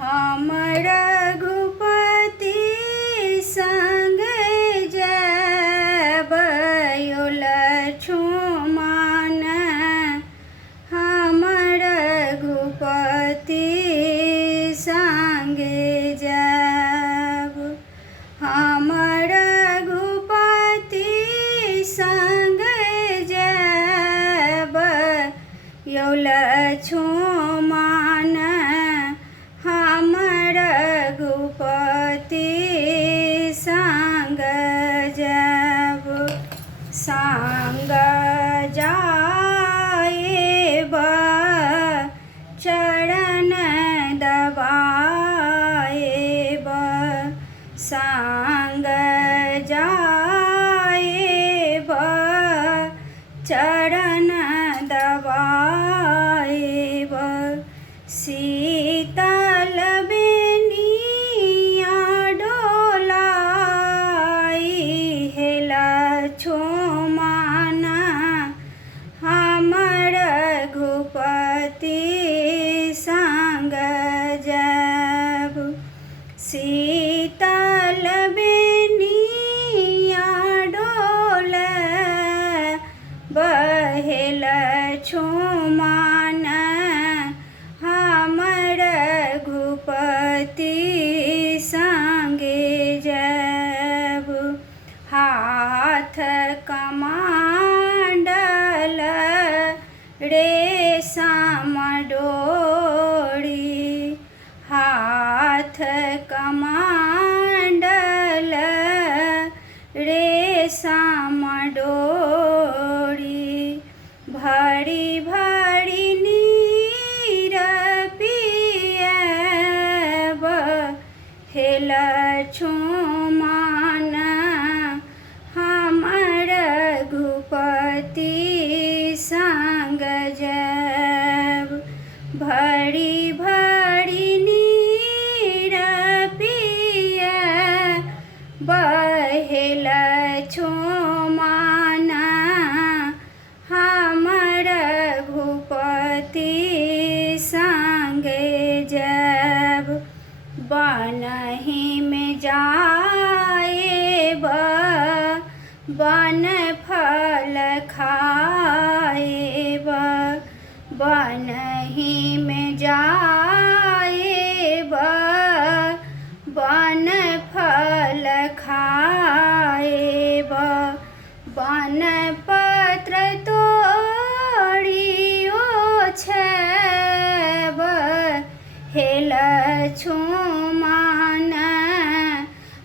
हम रघुपति संग जब लक्ष्मण हम रघुपति संग जब हम रघुपति संग जब लक्ष्मण हम रघुपति संग जब संग जाएब चरण दबाएब संग जाएब चरण दबाएब शीतल बेनिया डोलाई हे लक्ष्मण हम रघुपति संग जब शीतल बेनिया डोल बहे लक्ष्मण हम रघुपति संग जब हाथ कमंडल रेशम डोरी हाथ कमंडल रेशम डोरी भरी भरी नीर पिएब हे लक्ष्मण हम रघुपति संग जब भरी भरी नीर पिएब हे लक्ष्मण हम रघुपति संग जब बनहि में जाएब बन फल खाएब बनहि में जाएब बन फल खाएब बन पत्र तोड़ियो छेब हे लक्ष्मण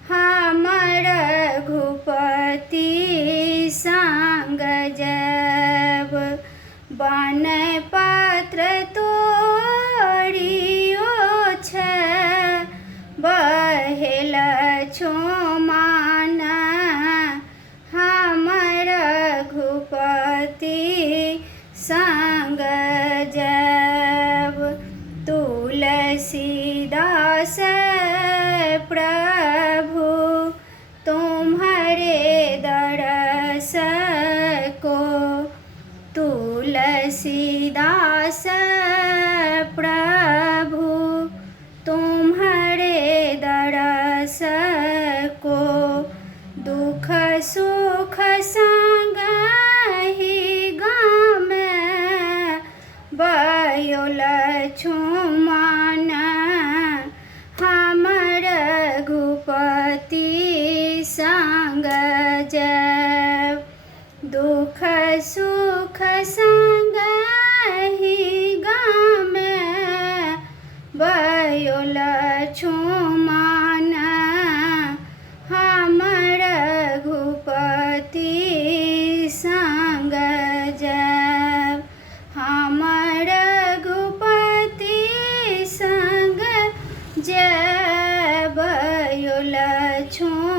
हम रघुपति संग जब बन पत्र तोड़ियो छेब हे लक्ष्मण हम रघुपति संग जब तुलसीदास प्रभु तुम्हारे दरस को तुलसीदास प्रभु तुम्हारे दरस को दुख सुख संग ही गाम बयो लक्ष्मण हम रघुपति संग जब दुख सुख संग ही गाम बयो लक्ष्मण हम रघुपति संग जब हम रघुपति संग जब लक्ष्मण